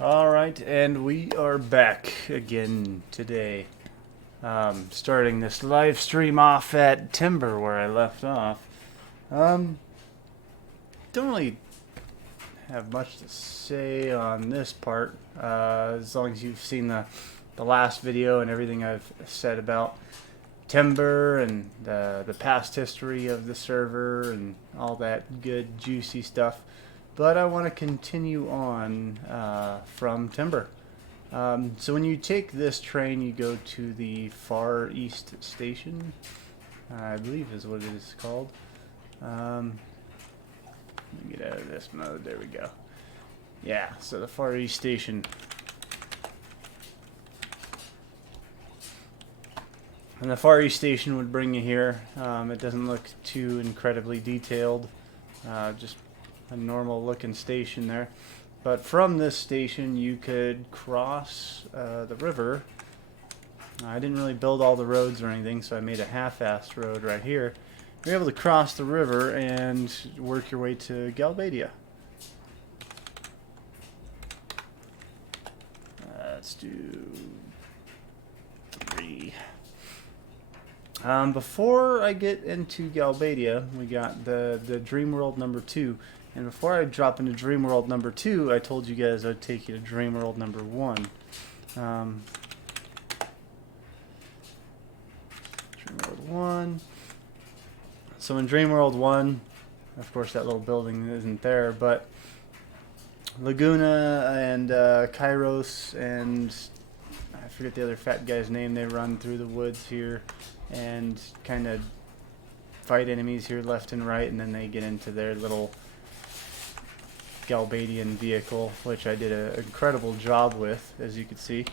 Alright, and we are back again today. Starting this live stream off at Timber where I left off. Um, don't really have much to say on this part, as long as you've seen the last video and everything I've said about Timber and the past history of the server and all that good juicy stuff. But I want to continue on from Timber. So when you take this train, you go to the Far East Station, I believe is what it is called. Let me get out of this mode. There we go. Yeah, so the Far East Station. And the Far East Station would bring you here. It doesn't look too incredibly detailed. Just a normal looking station there. But from this station you could cross the river. I didn't really build all the roads or anything, so I made a half-assed road right here. You're able to cross the river and work your way to Galbadia. Let's do 3. Before I get into Galbadia, we got the Dream World number 2. And before I drop into Dream World number 2, I told you guys I'd take you to Dream World number 1. Dream World 1. So in Dream World 1, of course that little building isn't there, but Laguna and Kairos and I forget the other fat guy's name, they run through the woods here and kind of fight enemies here left and right, and then they get into their little Galbadian vehicle, which I did an incredible job with, as you can see.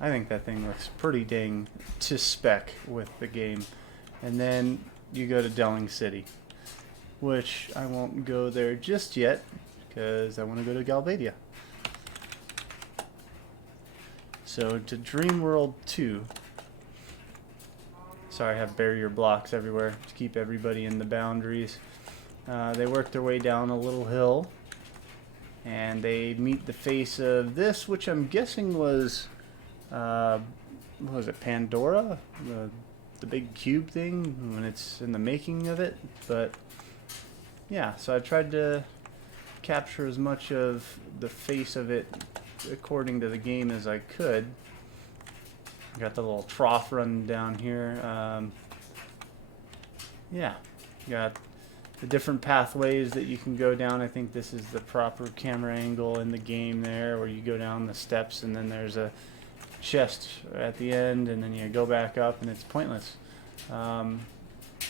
I think that thing looks pretty dang to spec with the game. And then you go to Delling City, which I won't go there just yet because I want to go to Galbadia. So to Dream World 2. Sorry, I have barrier blocks everywhere to keep everybody in the boundaries. They work their way down a little hill, and they meet the face of this, which I'm guessing was, what was it, Pandora? The big cube thing, when it's in the making of it. But, yeah, so I tried to capture as much of the face of it according to the game as I could. Got the little trough running down here. Yeah, got the different pathways that you can go down. I think this is the proper camera angle in the game there, where you go down the steps and then there's a chest at the end, and then you go back up and it's pointless.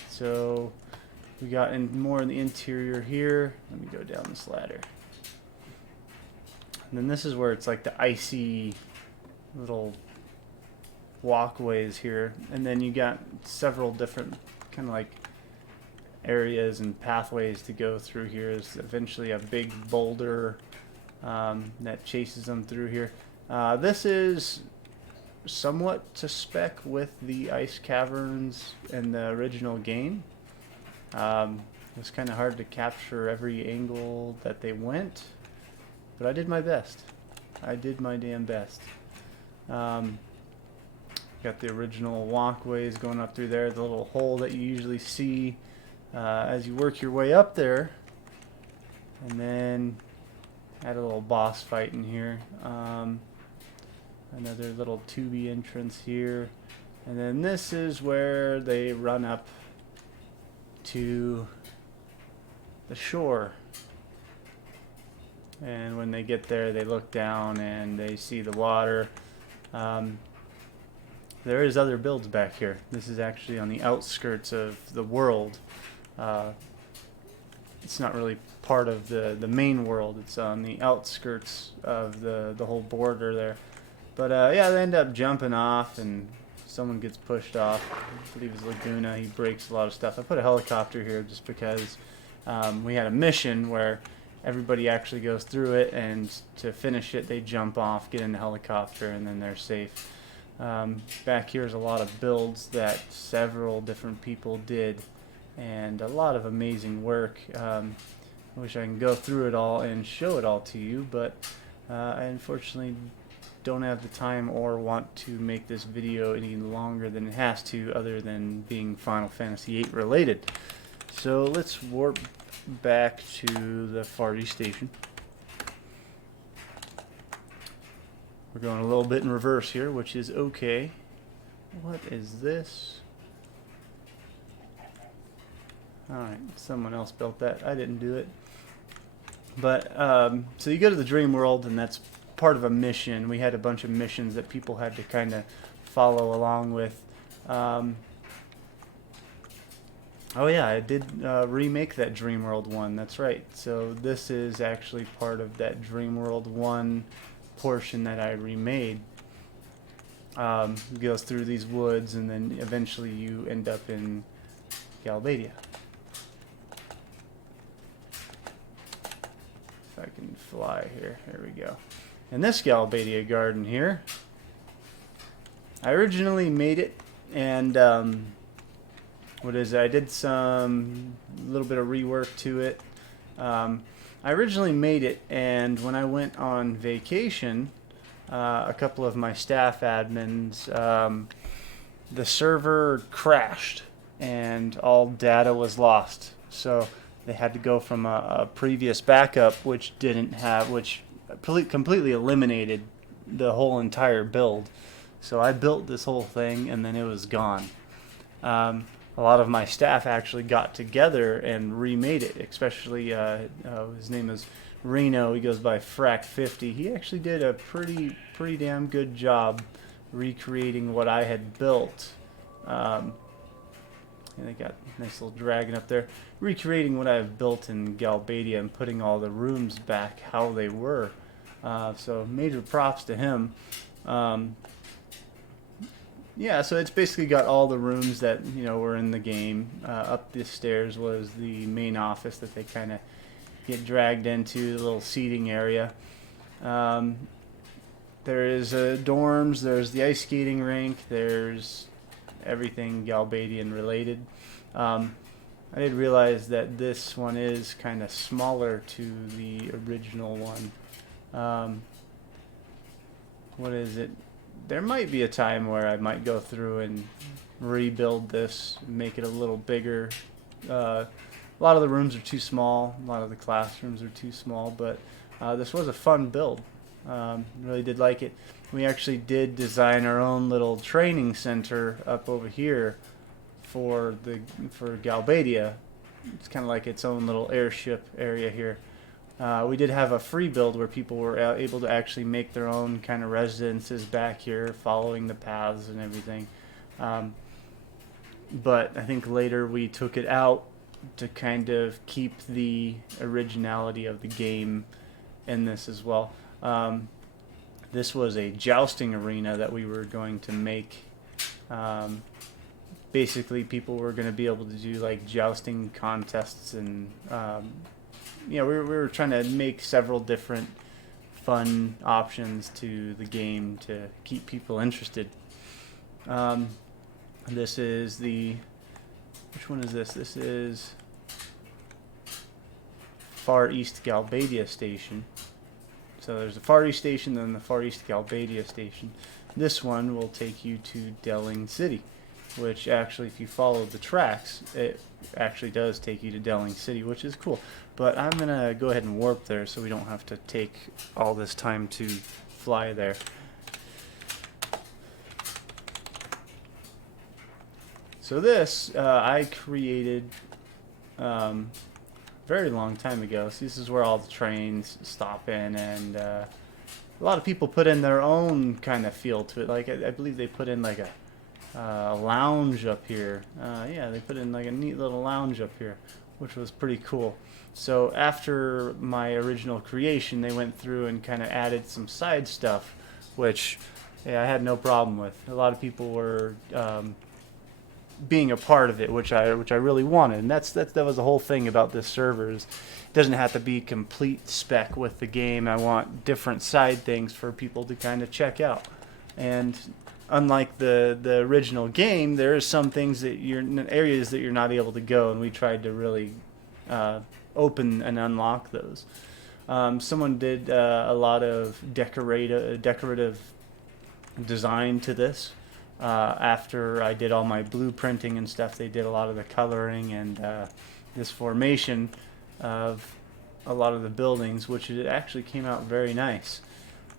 So we got in more in the interior here. Let me go down this ladder. And then this is where it's like the icy little walkways here, and then you got several different kind of like areas and pathways to go through here. Is eventually a big boulder that chases them through here. This is somewhat to spec with the ice caverns in the original game. It's kind of hard to capture every angle that they went, but I did my best. I did my damn best. Got the original walkways going up through there, the little hole that you usually see as you work your way up there. And then had a little boss fight in here. Another little tubey entrance here. And then this is where they run up to the shore. And when they get there, they look down and they see the water. There is other builds back here. This is actually on the outskirts of the world. It's not really part of the main world. It's on the outskirts of the whole border there. But yeah, they end up jumping off, and someone gets pushed off. I believe it's Laguna. He breaks a lot of stuff. I put a helicopter here just because we had a mission where everybody actually goes through it, and to finish it, they jump off, get in the helicopter, and then they're safe. Back here is a lot of builds that several different people did, and a lot of amazing work. I wish I can go through it all and show it all to you, but I unfortunately don't have the time or want to make this video any longer than it has to, other than being Final Fantasy VIII related. So let's warp back to the Far East Station. We're going a little bit in reverse here, which is okay. What is this? Alright, someone else built that. I didn't do it. But, so you go to the Dream World, and that's part of a mission. We had a bunch of missions that people had to kind of follow along with. Oh yeah, I did remake that Dream World 1, that's right. So this is actually part of that Dream World 1 portion that I remade. It goes through these woods, and then eventually you end up in Galbadia. If I can fly here, there we go. And this Galbadia garden here, I originally made it, and what is it? I did some little bit of rework to it. I originally made it, and when I went on vacation, a couple of my staff admins, the server crashed and all data was lost. So they had to go from a previous backup, which completely eliminated the whole entire build. So I built this whole thing, and then it was gone. A lot of my staff actually got together and remade it, especially his name is Reno. He goes by Frack50. He actually did a pretty damn good job recreating what I had built. And they got a nice little dragon up there. Recreating what I've built in Galbadia and putting all the rooms back how they were. So major props to him. Yeah, so it's basically got all the rooms that were in the game. Up the stairs was the main office that they kind of get dragged into, the little seating area. There is dorms, there's the ice skating rink, there's everything Galbadian related. I did realize that this one is kind of smaller to the original one. What is it? There might be a time where I might go through and rebuild this, make it a little bigger. A lot of the rooms are too small, a lot of the classrooms are too small, but this was a fun build. Really did like it. We actually did design our own little training center up over here for Galbadia. It's kind of like its own little airship area here. We did have a free build where people were able to actually make their own kind of residences back here, following the paths and everything. But I think later we took it out to kind of keep the originality of the game in this as well. This was a jousting arena that we were going to make. Basically, people were going to be able to do like jousting contests, and we were trying to make several different fun options to the game to keep people interested. This is which one is this? This is Far East Galbadia Station. So there's the Far East Station, then the Far East Galbadia Station. This one will take you to Delling City, which actually, if you follow the tracks, it actually does take you to Delling City, which is cool. But I'm going to go ahead and warp there so we don't have to take all this time to fly there. So this, I created very long time ago. So this is where all the trains stop in, and a lot of people put in their own kind of feel to it. Like I believe they put in like a lounge up here. Yeah, they put in like a neat little lounge up here, which was pretty cool. So after my original creation, they went through and kind of added some side stuff, which I had no problem with. A lot of people were being a part of it, which I really wanted, and that was the whole thing about this server. Is it doesn't have to be complete spec with the game. I want different side things for people to kind of check out. And unlike the original game, there are some things that areas that you're not able to go, and we tried to really open and unlock those. Someone did a lot of decorative design to this. After I did all my blueprinting and stuff, they did a lot of the coloring and this formation of a lot of the buildings, which it actually came out very nice.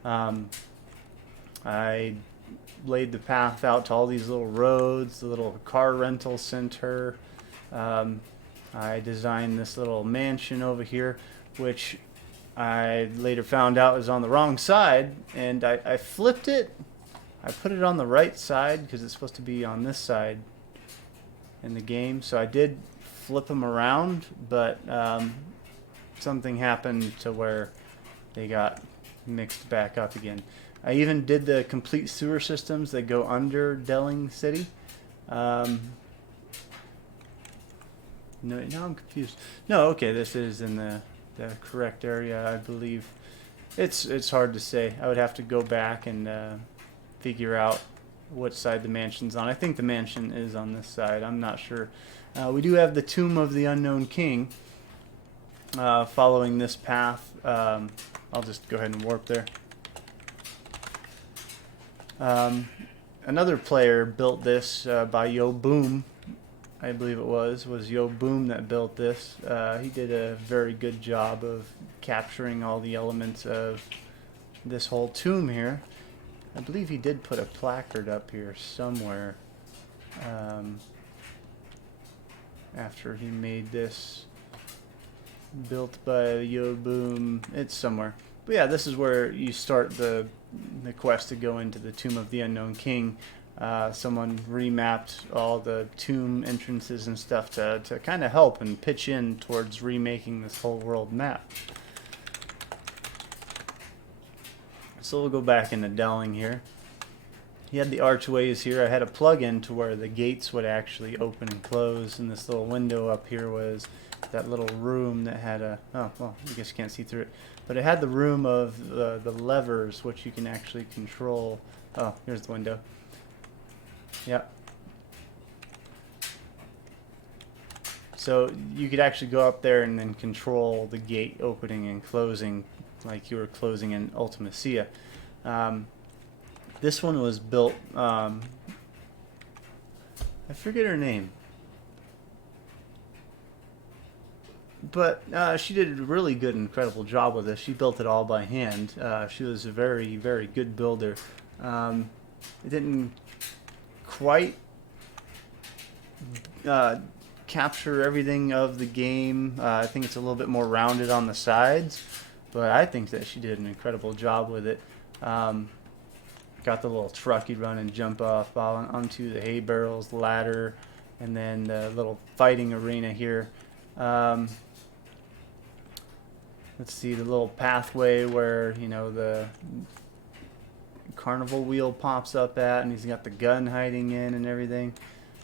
I laid the path out to all these little roads, the little car rental center. I designed this little mansion over here, which I later found out was on the wrong side, and I flipped it. I put it on the right side because it's supposed to be on this side in the game. So I did flip them around, but something happened to where they got mixed back up again. I even did the complete sewer systems that go under Delling City. No, now I'm confused. No, okay, this is in the correct area, I believe. It's hard to say. I would have to go back and figure out which side the mansion's on. I think the mansion is on this side. I'm not sure. We do have the Tomb of the Unknown King following this path. I'll just go ahead and warp there. Another player built this by Yo Boom. I believe it was Yo Boom that built this. He did a very good job of capturing all the elements of this whole tomb here. I believe he did put a placard up here somewhere after he made this. Built by Yo Boom. It's somewhere. But yeah, this is where you start the quest to go into the Tomb of the Unknown King. Someone remapped all the tomb entrances and stuff to kind of help and pitch in towards remaking this whole world map. So we'll go back into Delling here. He had the archways here. I had a plug-in to where the gates would actually open and close, and this little window up here was that little room that had a, oh, well, I guess you can't see through it, but it had the room of the levers, which you can actually control. Oh, here's the window. Yep. So you could actually go up there and then control the gate opening and closing like you were closing in Ultimecia. This one was built, I forget her name, but she did a really good, incredible job with this. She built it all by hand. She was a very, very good builder. It didn't quite capture everything of the game. I think it's a little bit more rounded on the sides, but I think that she did an incredible job with it. Got the little truck you'd run and jump off onto the hay barrels, ladder, and then the little fighting arena here. Let's see, the little pathway where, you know, the carnival wheel pops up at, and he's got the gun hiding in and everything.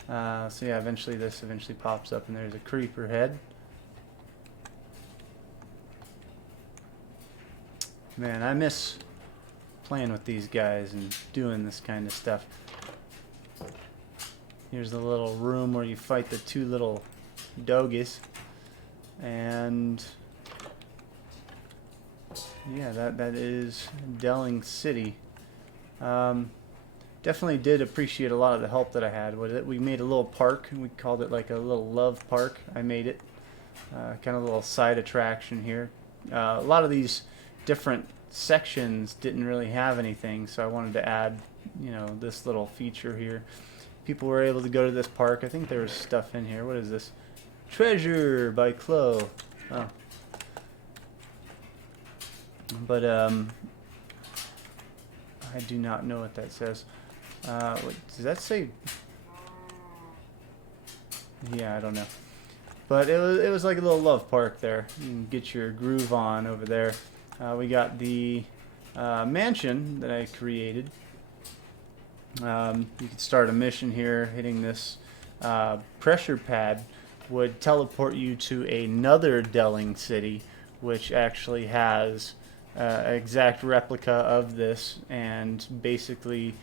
So yeah, eventually this pops up, and there's a creeper head. Man, I miss playing with these guys and doing this kind of stuff. Here's the little room where you fight the two little doggies, and yeah, that is Delling City. Definitely did appreciate a lot of the help that I had with it. We made a little park, and we called it like a little love park. I made it kind of a little side attraction here. A lot of these different sections didn't really have anything, so I wanted to add, you know, this little feature here. People were able to go to this park. I think there was stuff in here. What is this? Treasure by Chloe. Oh. But I do not know what that says. What, does that say? Yeah, I don't know. But it was like a little love park there. You can get your groove on over there. We got the mansion that I created. You could start a mission here. Hitting this pressure pad would teleport you to another Delling City, which actually has an exact replica of this, and basically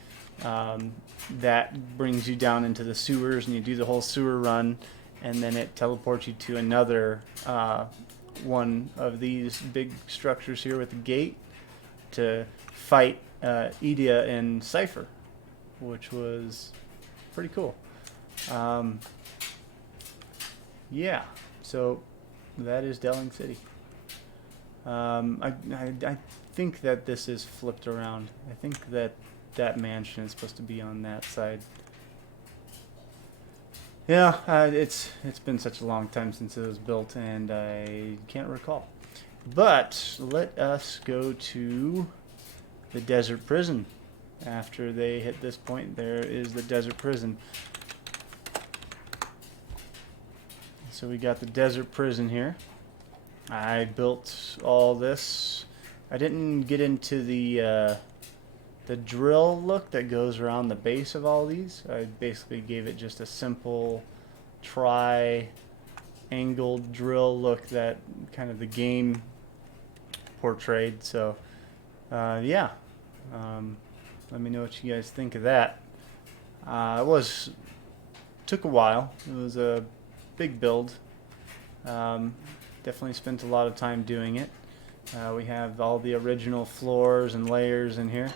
that brings you down into the sewers, and you do the whole sewer run, and then it teleports you to another one of these big structures here with a gate to fight Edea and Cypher, which was pretty cool. Yeah, so that is Delling City. I think that this is flipped around. I think that that mansion is supposed to be on that side. Yeah, it's been such a long time since it was built, and I can't recall. But let us go to the desert prison. After they hit this point, there is the desert prison. So we got the desert prison here. I built all this. I didn't get into the drill look that goes around the base of all these. I basically gave it just a simple tri-angled drill look that kind of the game portrayed. So yeah, let me know what you guys think of that. Took a while. It was a big build. Definitely spent a lot of time doing it. We have all the original floors and layers in here.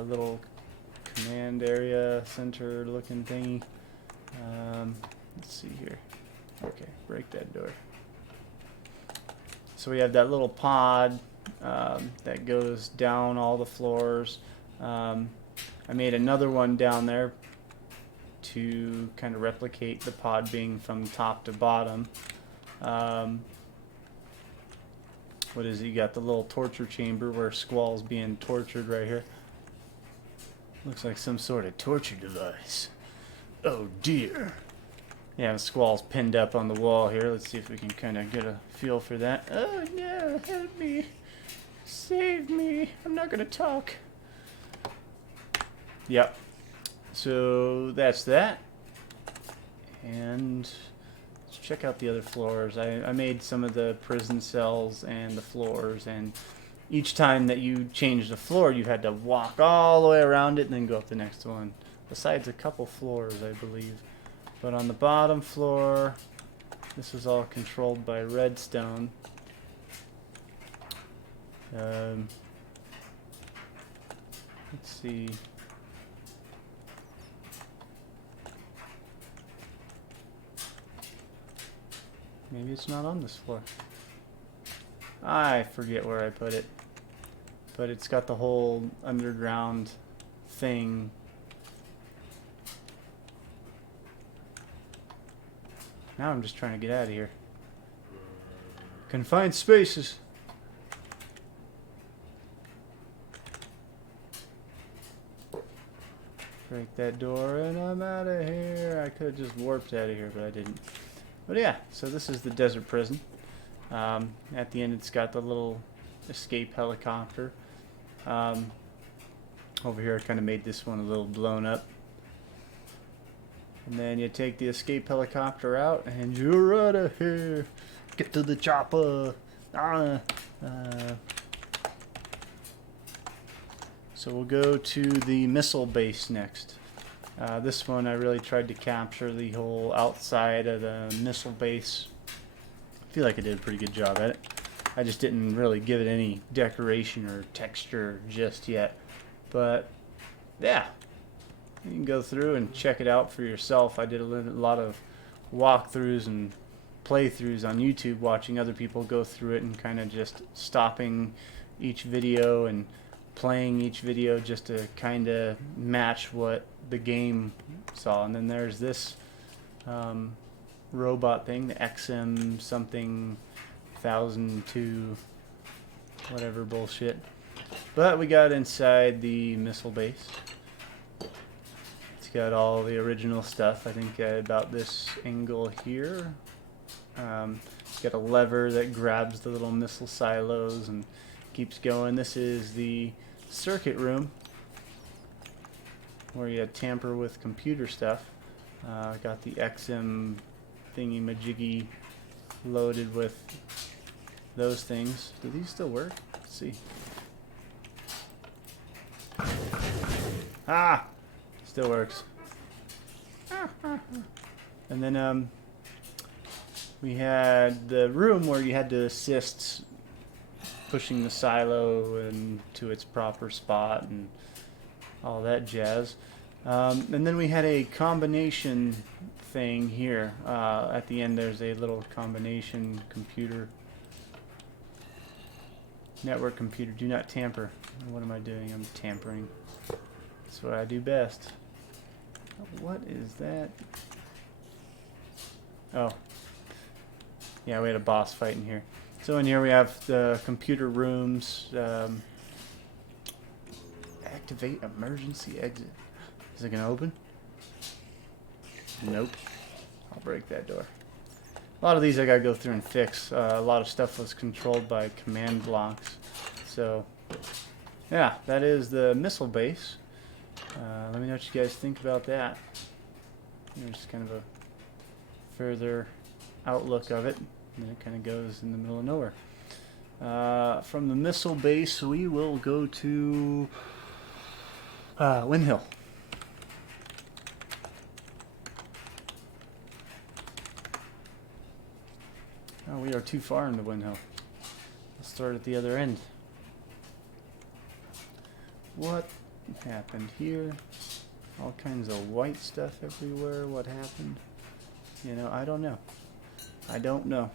Little command area center looking thingy. Let's see here. Okay, break that door. So we have that little pod that goes down all the floors. I made another one down there to kind of replicate the pod being from top to bottom. What is it? You got the little torture chamber where Squall's being tortured right here. Looks like some sort of torture device. Oh dear. Yeah, Squall's pinned up on the wall here. Let's see if we can kind of get a feel for that. Oh no, help me. Save me. I'm not going to talk. Yep. So that's that. And let's check out the other floors. I made some of the prison cells and the floors, and each time that you changed the floor, you had to walk all the way around it and then go up the next one. Besides a couple floors, I believe. But on the bottom floor, this is all controlled by redstone. Let's see. Maybe it's not on this floor. I forget where I put it. But it's got the whole underground thing. Now I'm just trying to get out of here. Confined spaces. Break that door and I'm out of here. I could have just warped out of here, but I didn't. But yeah, so this is the desert prison. At the end it's got the little escape helicopter. Over here I kind of made this one a little blown up. And then you take the escape helicopter out and you're out of here. Get to the chopper. So we'll go to the missile base next. This one I really tried to capture the whole outside of the missile base. I feel like I did a pretty good job at it. I just didn't really give it any decoration or texture just yet. But yeah, you can go through and check it out for yourself. I did a lot of walkthroughs and playthroughs on YouTube, watching other people go through it and kind of just stopping each video and playing each video just to kind of match what the game saw. And then there's this robot thing, the XM something 1002 whatever bullshit. But we got inside the missile base. It's got all the original stuff. I think about this angle here. It's got a lever that grabs the little missile silos and keeps going. This is the circuit room where you tamper with computer stuff. Got the XM thingy majiggy loaded with those things. Do these still work? Let's see. Ah! Still works. And then we had the room where you had to assist pushing the silo into its proper spot and all that jazz. And then we had a combination thing here. At the end there's a little combination computer. Network computer, do not tamper. What am I doing? I'm tampering. That's what I do best. What is that? Oh. Yeah, we had a boss fight in here. So in here we have the computer rooms. Activate emergency exit. Is it going to open? Nope. I'll break that door. A lot of these I gotta go through and fix. A lot of stuff was controlled by command blocks. So, yeah, that is the missile base. Let me know what you guys think about that. There's kind of a further outlook of it. And then it kind of goes in the middle of nowhere. From the missile base, we will go to Windhill. Oh, we are too far into Windhill. Let's start at the other end. What happened here? All kinds of white stuff everywhere. What happened? You know, I don't know. I don't know.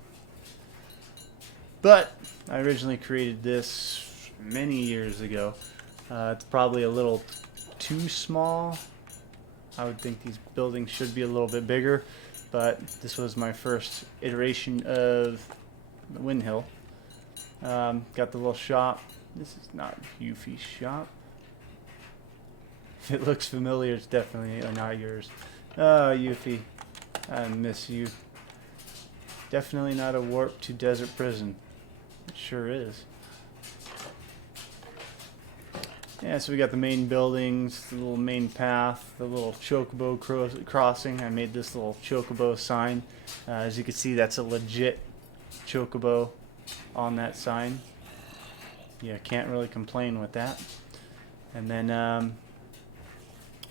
But I originally created this many years ago. It's probably a little too small. I would think these buildings should be a little bit bigger. But this was my first iteration of Windhill. Got the little shop. This is not Yuffie's shop. If it looks familiar, it's definitely not yours. Oh, Yuffie, I miss you. Definitely not a warp to Desert Prison. It sure is. Yeah, so we got the main buildings, the little main path, the little chocobo crossing. I made this little chocobo sign. As you can see, that's a legit chocobo on that sign. Yeah, can't really complain with that. And then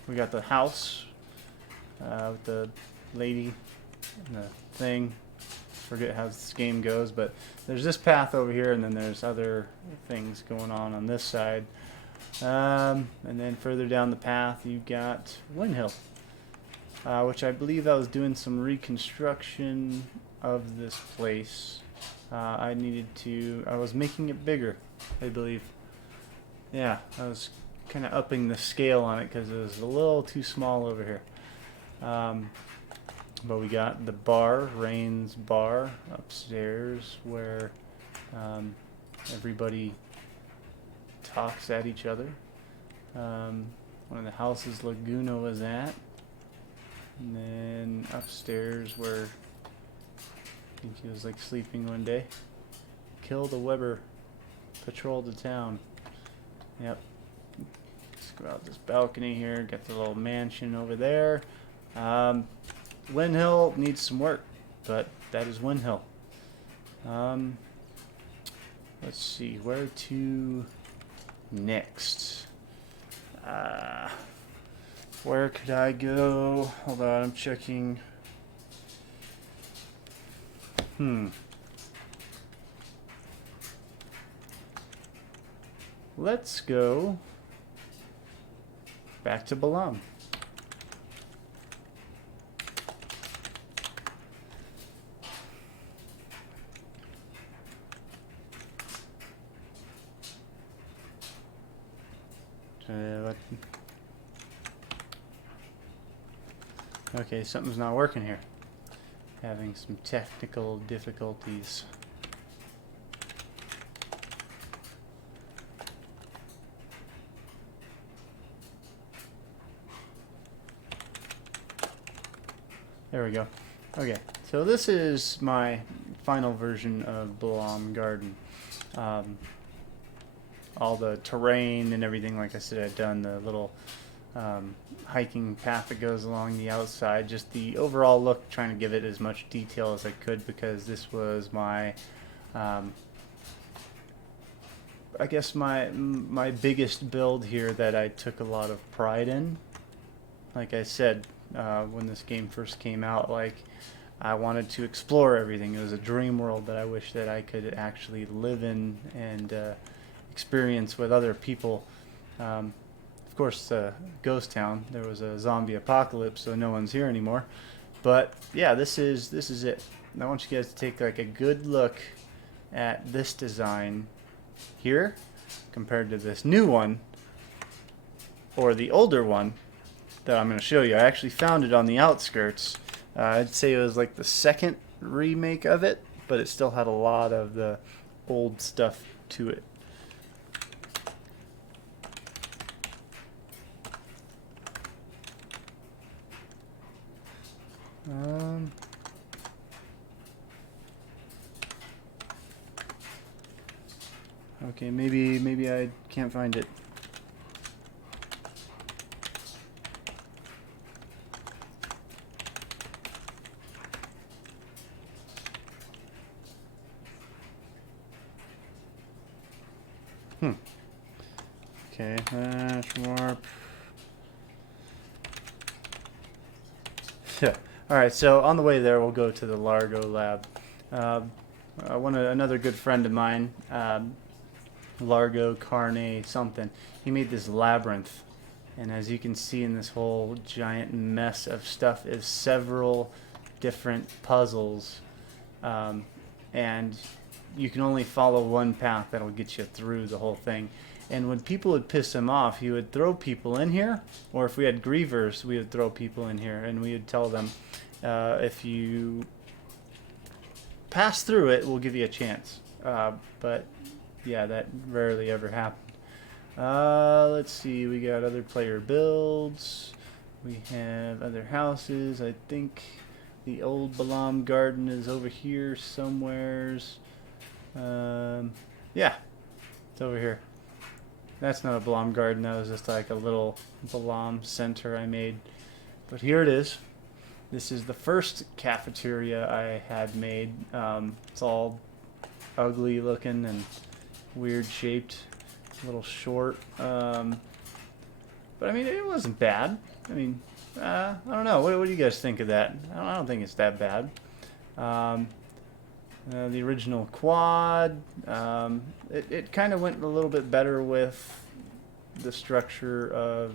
we got the house with the lady and the thing. Forget how this game goes, but there's this path over here, and then there's other things going on this side. And then further down the path you've got Windhill, which I believe I was doing some reconstruction of this place. I was making it bigger, I believe. Yeah, I was kind of upping the scale on it because it was a little too small over here. But we got the bar, Rain's bar, upstairs where everybody talks at each other. One of the houses Laguna was at. And then upstairs where I think he was like sleeping one day. Killed a Weber. Patrolled the town. Yep. Let's go out this balcony here. Got the little mansion over there. Windhill needs some work, but that is Windhill. Let's see, where to next? Where could I go? Hold on, I'm checking. Let's go back to Balamb. Okay, something's not working here. Having some technical difficulties. There we go. Okay, so this is my final version of Balamb Garden. All the terrain and everything, like I said, I've done the little hiking path that goes along the outside. Just the overall look, trying to give it as much detail as I could, because this was my, I guess my biggest build here that I took a lot of pride in. Like I said, when this game first came out, like I wanted to explore everything. It was a dream world that I wish that I could actually live in and experience with other people. Of course, Ghost Town. There was a zombie apocalypse, so no one's here anymore. But yeah, this is it. I want you guys to take like a good look at this design here compared to this new one or the older one that I'm going to show you. I actually found it on the outskirts. I'd say it was like the second remake of it, but it still had a lot of the old stuff to it. Okay, maybe I can't find it. Okay, warp. Yeah. All right. So on the way there, we'll go to the Largo lab. Another good friend of mine, Largo Carne something. He made this labyrinth, and as you can see in this whole giant mess of stuff is several different puzzles, and you can only follow one path that'll get you through the whole thing. And when people would piss him off, he would throw people in here, or if we had grievers, we would throw people in here, and we would tell them, if you pass through it, we'll give you a chance. But yeah, that rarely ever happened. Let's see, we got other player builds. We have other houses. I think the old Balam garden is over here somewheres. Yeah, it's over here. That's not a Balam garden, that was just like a little Balam center I made. But here it is. This is the first cafeteria I had made. It's all ugly looking and weird shaped, a little short. But I mean, it wasn't bad. I mean, I don't know. What do you guys think of that? I don't think it's that bad. The original quad, it kind of went a little bit better with the structure of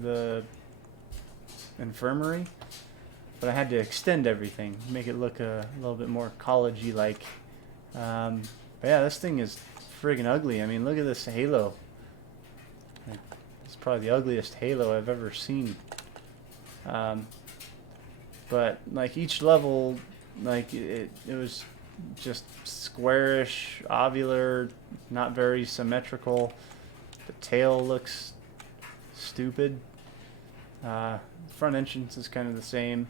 the infirmary, but I had to extend everything, make it look a little bit more college-y like. But yeah, this thing is friggin' ugly. I mean, look at this halo. Like, it's probably the ugliest halo I've ever seen. But like each level, like it was just squarish, ovular, not very symmetrical. The tail looks stupid. Front entrance is kind of the same,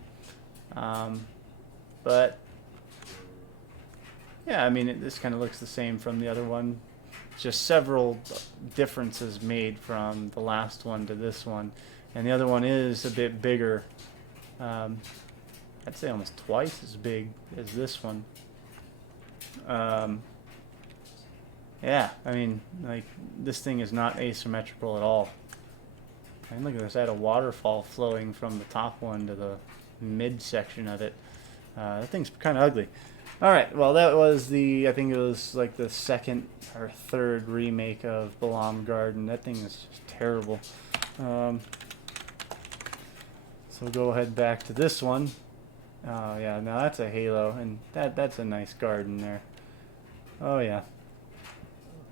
but yeah, I mean this kind of looks the same from the other one. Just several differences made from the last one to this one, and the other one is a bit bigger. I'd say almost twice as big as this one. Yeah, I mean, like, this thing is not asymmetrical at all. And look at this, I had a waterfall flowing from the top one to the mid section of it. That thing's kind of ugly. Alright, well that was I think it was like the second or third remake of Balam Garden. That thing is just terrible. So we'll go ahead back to this one. Oh yeah, now that's a halo, and that's a nice garden there. Oh yeah.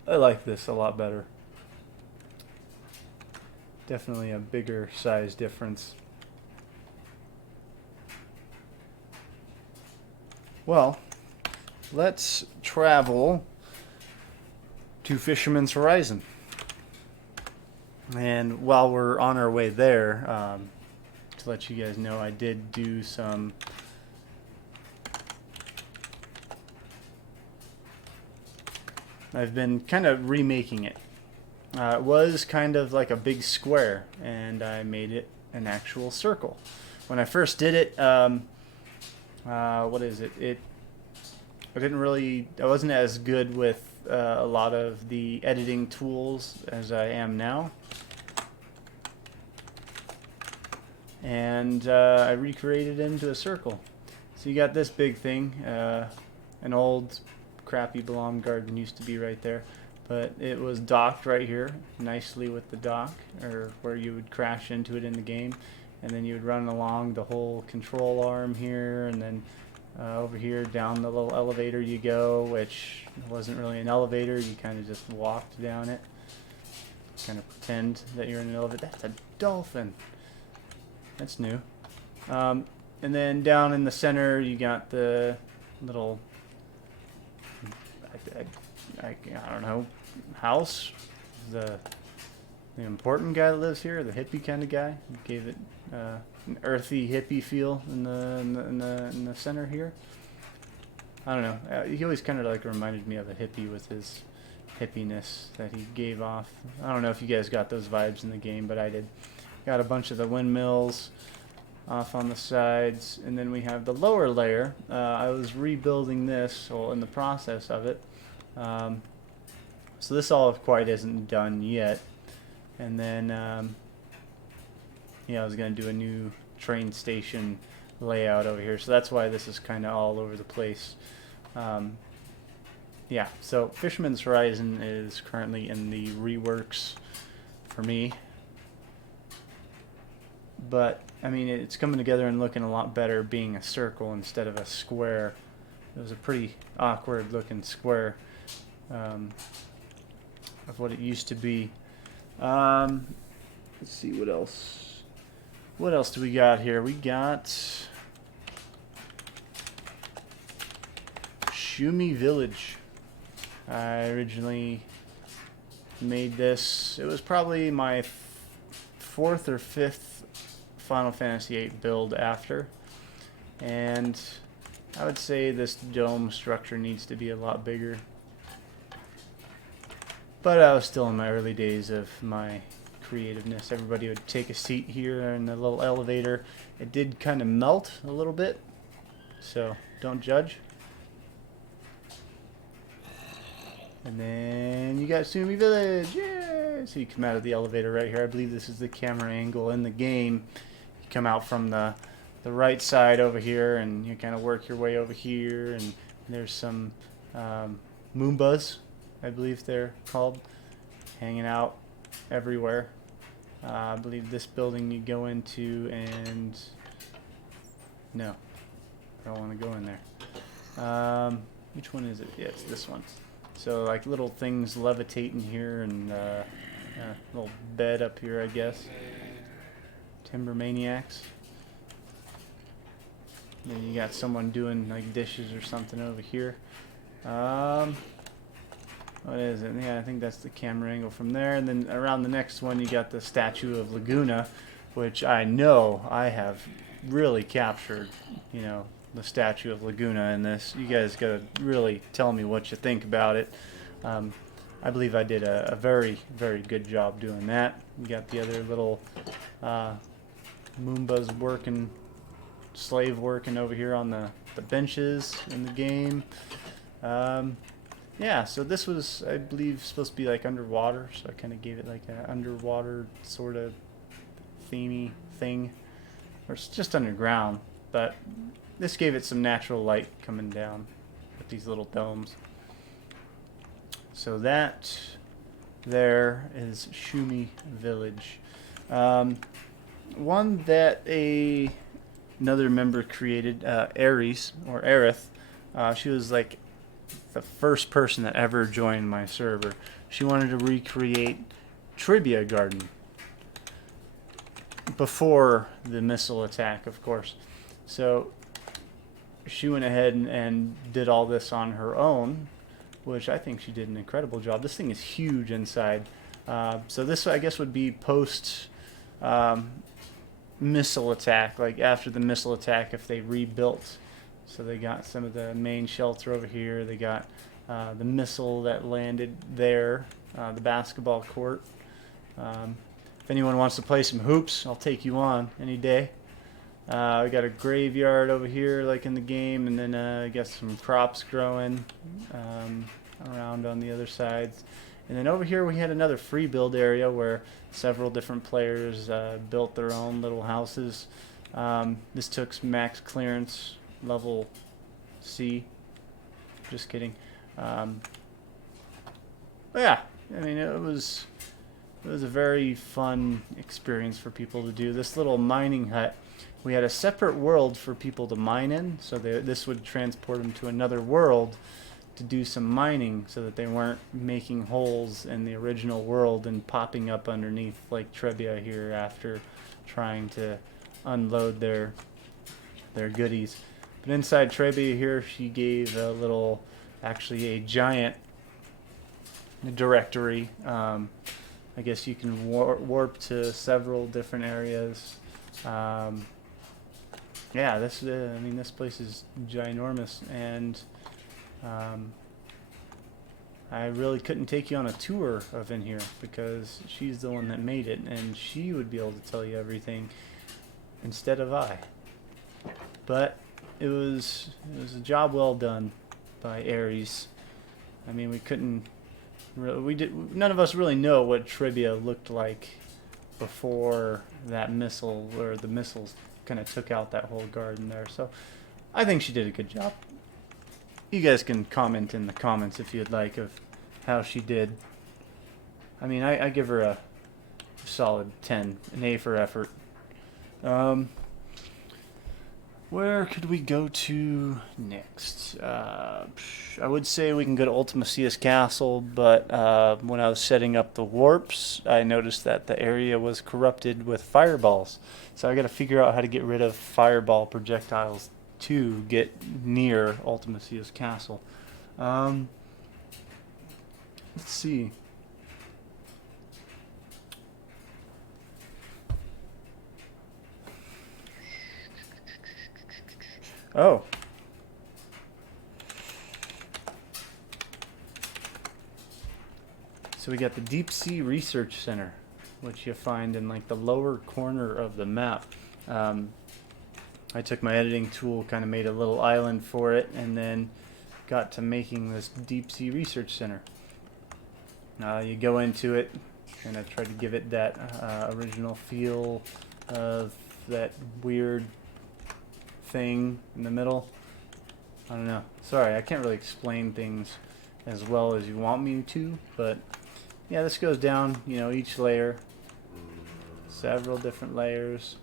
I like this a lot better. Definitely a bigger size difference. Well, let's travel to Fisherman's Horizon. And while we're on our way there, to let you guys know, I did do some I've been kind of remaking it. It was kind of like a big square, and I made it an actual circle. When I first did it, what is it? I wasn't as good with a lot of the editing tools as I am now. And I recreated it into a circle. So you got this big thing. An old crappy Balam garden used to be right there, but it was docked right here nicely with the dock, or where you would crash into it in the game, and then you would run along the whole control arm here, and then over here down the little elevator you go, which wasn't really an elevator. You kind of just walked down it, kind of pretend that you're in an elevator. That's a dolphin. That's new. And then down in the center you got the little I don't know, house. The important guy that lives here, the hippie kind of guy, gave it an earthy hippie feel in the center here. I don't know. He always kind of like reminded me of a hippie with his hippiness that he gave off. I don't know if you guys got those vibes in the game, but I did. Got a bunch of the windmills off on the sides, and then we have the lower layer. I was rebuilding this, or in the process of it. So this all quite isn't done yet. And then, yeah, I was going to do a new train station layout over here. So that's why this is kind of all over the place. Yeah, so Fisherman's Horizon is currently in the reworks for me. But, I mean, it's coming together and looking a lot better being a circle instead of a square. It was a pretty awkward looking square of what it used to be. Let's see what else. What else do we got here? We got Shumi Village. I originally made this. It was probably my fourth or fifth Final Fantasy VIII build after, and I would say this dome structure needs to be a lot bigger. But I was still in my early days of my creativeness. Everybody would take a seat here in the little elevator. It did kind of melt a little bit, so don't judge. And then you got Sumi Village. Yeah! So you come out of the elevator right here. I believe this is the camera angle in the game. You come out from the right side over here, and you kind of work your way over here. And there's some Moombas, I believe they're called, hanging out everywhere. I believe this building you go into, and no, I don't want to go in there. Which one is it? Yeah, it's this one. So like little things levitating here, and a little bed up here, I guess. Timber Maniacs. Then you got someone doing like dishes or something over here. What is it? Yeah, I think that's the camera angle from there. And then around the next one, you got the statue of Laguna, which I know I have really captured, you know, the statue of Laguna in this. You guys gotta really tell me what you think about it. I believe I did a very, very good job doing that. You got the other little Moombas working, slave working over here on the benches in the game. Yeah, so this was, I believe, supposed to be like underwater, so I kind of gave it like an underwater sort of themey thing. Or it's just underground, but this gave it some natural light coming down with these little domes. So that there is Shumi Village. One that another member created, Ares, or Aerith. She was like the first person that ever joined my server. She wanted to recreate Trivia Garden before the missile attack, of course. So she went ahead and did all this on her own, which I think she did an incredible job. This thing is huge inside. So this, I guess, would be post missile attack, like after the missile attack, if they rebuilt. So they got some of the main shelter over here. They got the missile that landed there, the basketball court. If anyone wants to play some hoops, I'll take you on any day. We got a graveyard over here, like in the game, and then I got some crops growing around on the other sides. And then over here we had another free build area where several different players built their own little houses. This took max clearance level C. Just kidding. But yeah, I mean, it was a very fun experience for people to do. This little mining hut, we had a separate world for people to mine in, so this would transport them to another world to do some mining so that they weren't making holes in the original world and popping up underneath like Trebia here after trying to unload their goodies. But inside Trebia here, she gave a little, actually a giant directory. I guess you can warp to several different areas. Yeah, this I mean, this place is ginormous, and I really couldn't take you on a tour of in here because she's the one that made it, and she would be able to tell you everything instead of I. But it was a job well done by Ares. I mean, we couldn't really, none of us really know what Trebia looked like before that missile, or the missiles kind of took out that whole garden there. So I think she did a good job. You guys can comment in the comments if you'd like of how she did. I mean, I give her a solid 10, an A for effort. Where could we go to next? I would say we can go to Ultima Cius Castle, but when I was setting up the warps, I noticed that the area was corrupted with fireballs. So I got to figure out how to get rid of fireball projectiles to get near Ultima Cius Castle. Let's see. Oh. So we got the Deep Sea Research Center, which you find in like the lower corner of the map. I took my editing tool, kind of made a little island for it, and then got to making this Deep Sea Research Center. You go into it, and I tried to give it that original feel of that weird thing in the middle. I don't know. Sorry, I can't really explain things as well as you want me to, but yeah, this goes down, you know, each layer, several different layers.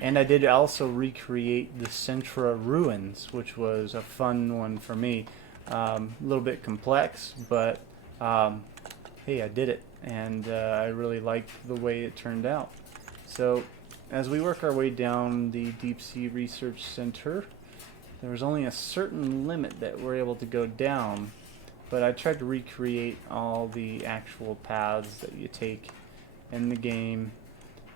And I did also recreate the Centra ruins, which was a fun one for me. A little bit complex, but hey, I did it, and I really liked the way it turned out. So as we work our way down the Deep Sea Research Center, there was only a certain limit that we're able to go down, but I tried to recreate all the actual paths that you take in the game.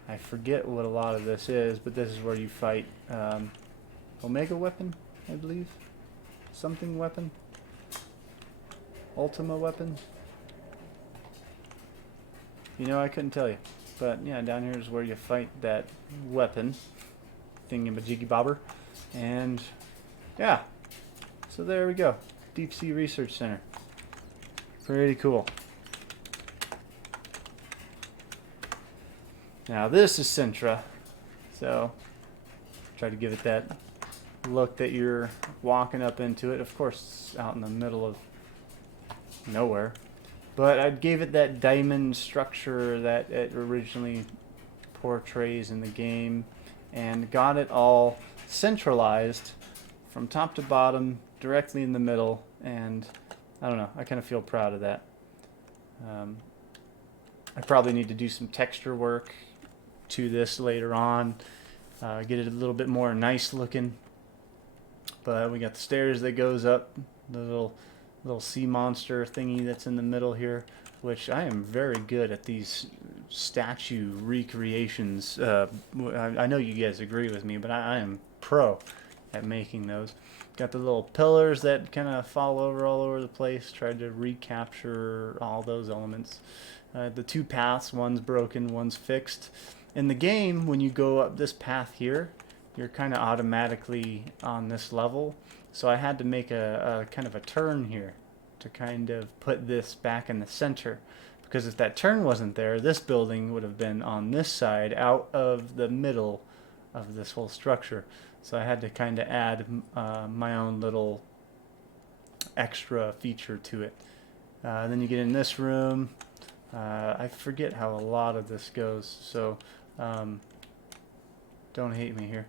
I forget what a lot of this is, but this is where you fight Omega Weapon, I believe. Something Weapon? Ultima Weapon? You know, I couldn't tell you. But yeah, down here is where you fight that weapon thingamajiggy bobber. And yeah, so there we go. Deep Sea Research Center. Pretty cool. Now this is Centra, so try to give it that look that you're walking up into it. Of course, it's out in the middle of nowhere, but I gave it that diamond structure that it originally portrays in the game, and got it all centralized from top to bottom, directly in the middle, and I don't know, I kind of feel proud of that. I probably need to do some texture work to this later on, get it a little bit more nice looking. But we got the stairs that goes up, the little sea monster thingy that's in the middle here, which I am very good at these statue recreations. I know you guys agree with me, but I am pro at making those. Got the little pillars that kind of fall over all over the place. Tried to recapture all those elements. The two paths, one's broken, one's fixed. In the game, when you go up this path here, you're kind of automatically on this level. So I had to make a kind of a turn here to kind of put this back in the center, because if that turn wasn't there, this building would have been on this side, out of the middle of this whole structure. So I had to kind of add my own little extra feature to it. Then you get in this room. I forget how a lot of this goes, so don't hate me here.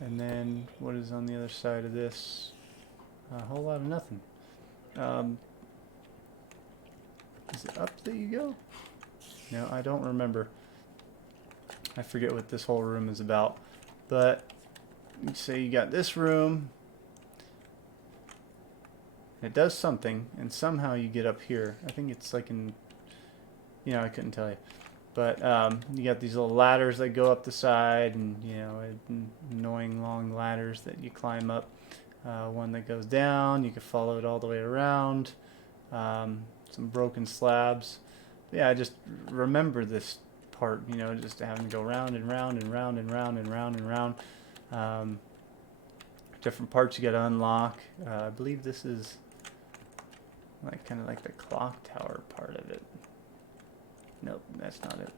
And then what is on the other side of this? A whole lot of nothing. Is it up that you go? No, I don't remember. I forget what this whole room is about. But say you got this room. It does something, and somehow you get up here. I think it's like in, I couldn't tell you. But you got these little ladders that go up the side, and annoying long ladders that you climb up. One that goes down. You can follow it all the way around. Some broken slabs. Yeah, I just remember this part. Just having to go round and round and round and round and round and round. Different parts you got to unlock. I believe this is kind of like the clock tower part of it. Nope, that's not it.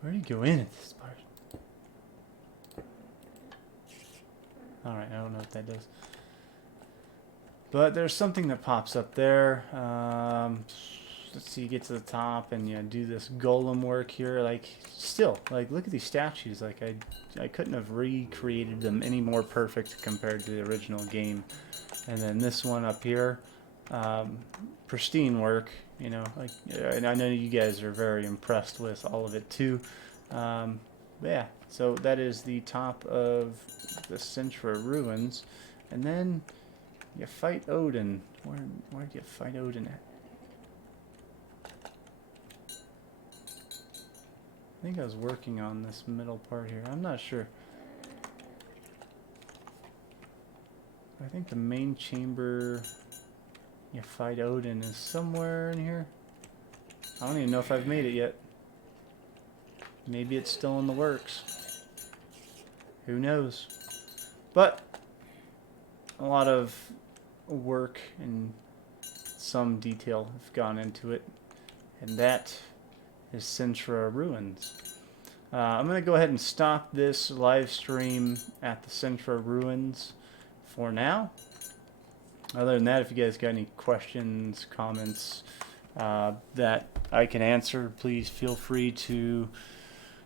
Where do you go in at this part? Alright, I don't know what that does. But there's something that pops up there. Let's see, you get to the top and you do this golem work here. Still, look at these statues. I couldn't have recreated them any more perfect compared to the original game. And then this one up here, pristine work. And I know you guys are very impressed with all of it too. But yeah, so that is the top of the Cintra ruins, and then you fight Odin. Where do you fight Odin at? I think I was working on this middle part here. I'm not sure. I think the main chamber you fight Odin is somewhere in here. I don't even know if I've made it yet. Maybe it's still in the works. Who knows? But a lot of work and some detail have gone into it, and that is Cintra Ruins. I'm going to go ahead and stop this live stream at the Cintra Ruins for now. Other than that, if you guys got any questions, comments that I can answer, please feel free to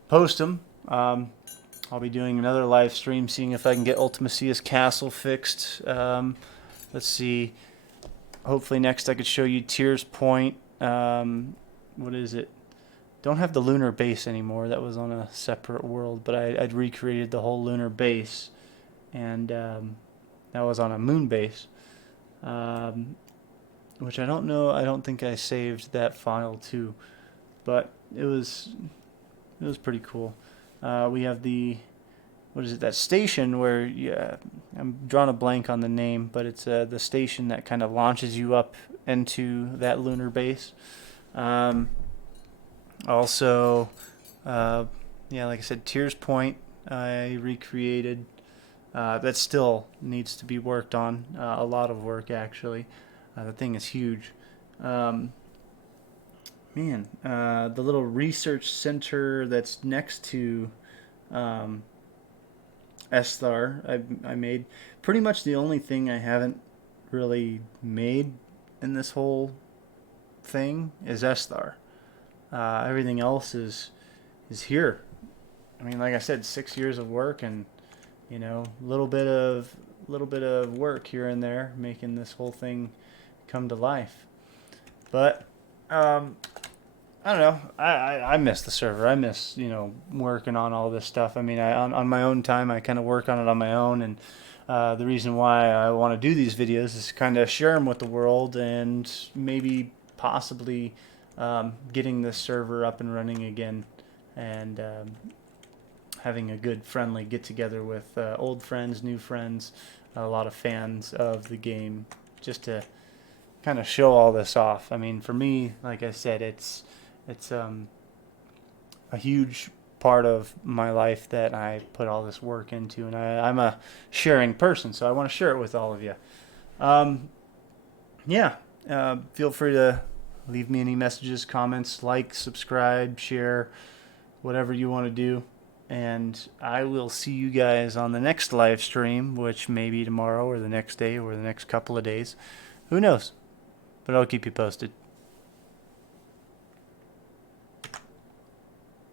post them. I'll be doing another live stream, seeing if I can get Ultimacia's castle fixed. Let's see. Hopefully next I could show you Tears Point. What is it? Don't have the lunar base anymore. That was on a separate world, but I'd recreated the whole lunar base, and that was on a moon base, which I don't know. I don't think I saved that file too, but it was pretty cool. We have what is it? That station where I'm drawing a blank on the name, but it's the station that kind of launches you up into that lunar base. Also, yeah, like I said, Tears Point I recreated. That still needs to be worked on. A lot of work, actually. The thing is huge. Man, the little research center that's next to Esthar, I made. Pretty much the only thing I haven't really made in this whole thing is Esthar. Everything else is here. I mean, like I said, 6 years of work, and a little bit of work here and there, making this whole thing come to life. But I don't know. I miss the server. I miss working on all this stuff. I mean, on my own time, I kind of work on it on my own, and the reason why I want to do these videos is kind of share them with the world, and maybe possibly getting this server up and running again, and having a good friendly get together with old friends, new friends, a lot of fans of the game, just to kind of show all this off. I mean, for me, like I said, it's a huge part of my life that I put all this work into, and I'm a sharing person, so I want to share it with all of you. Um, yeah, feel free to leave me any messages, comments, like, subscribe, share, whatever you want to do. And I will see you guys on the next live stream, which may be tomorrow or the next day or the next couple of days. Who knows? But I'll keep you posted.